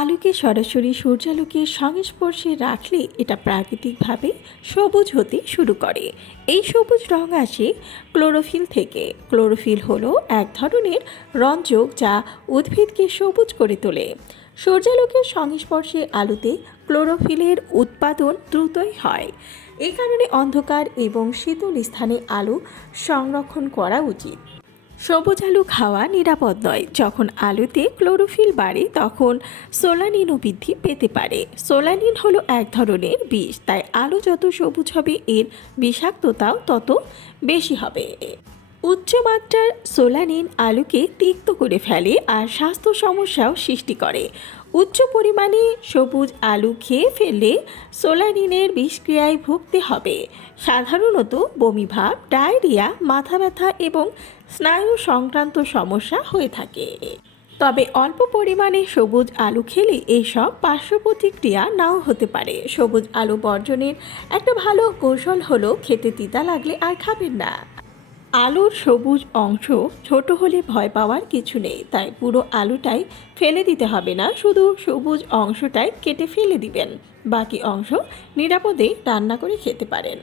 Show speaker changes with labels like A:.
A: আলুকে সরাসরি সূর্যালোকের সংস্পর্শে রাখলে এটা প্রাকৃতিকভাবে সবুজ হতে শুরু করে। এই সবুজ রং আসে ক্লোরোফিল থেকে। ক্লোরোফিল হলো এক ধরনের রঞ্জক যা উদ্ভিদকে সবুজ করে তোলে। সূর্যালোকের সংস্পর্শে আলুতে ক্লোরোফিলের উৎপাদন দ্রুতই হয়। এই কারণে অন্ধকার এবং শীতল স্থানে আলু সংরক্ষণ করা উচিত। সবুজ আলু খাওয়া নিরাপদ নয়। যখন আলুতে ক্লোরোফিল বাড়ে, তখন সোলানিনও বৃদ্ধি পেতে পারে। সোলানিন হলো এক ধরনের বিষ, তাই আলু যত সবুজ হবে, এর বিষাক্ততাও তত বেশি হবে। উচ্চমাত্রার সোলানিন আলুকে তিক্ত করে ফেলে আর স্বাস্থ্য সমস্যাও সৃষ্টি করে। উচ্চ পরিমাণে সবুজ আলু খেয়ে ফেললে সোলানিনের বিষক্রিয়ায় ভুগতে হবে। সাধারণত বমিভাব ডায়রিয়া, মাথা ব্যথা এবং স্নায়ু সংক্রান্ত সমস্যা হয়ে থাকে। তবে অল্প পরিমাণে সবুজ আলু খেলে এইসব পার্শ্ব প্রতিক্রিয়া নাও হতে পারে। সবুজ আলু বর্জনের একটা ভালো কৌশল হলো খেতে তিতা লাগলে আর খাবেন না। আলুর সবুজ অংশ ছোট হলে ভয় পাওয়ার কিছু নেই, তাই পুরো আলুটাই ফেলে দিতে হবে না, শুধু সবুজ অংশটাই কেটে ফেলে দিবেন। বাকি অংশ নিরাপদেই রান্না করে খেতে পারেন।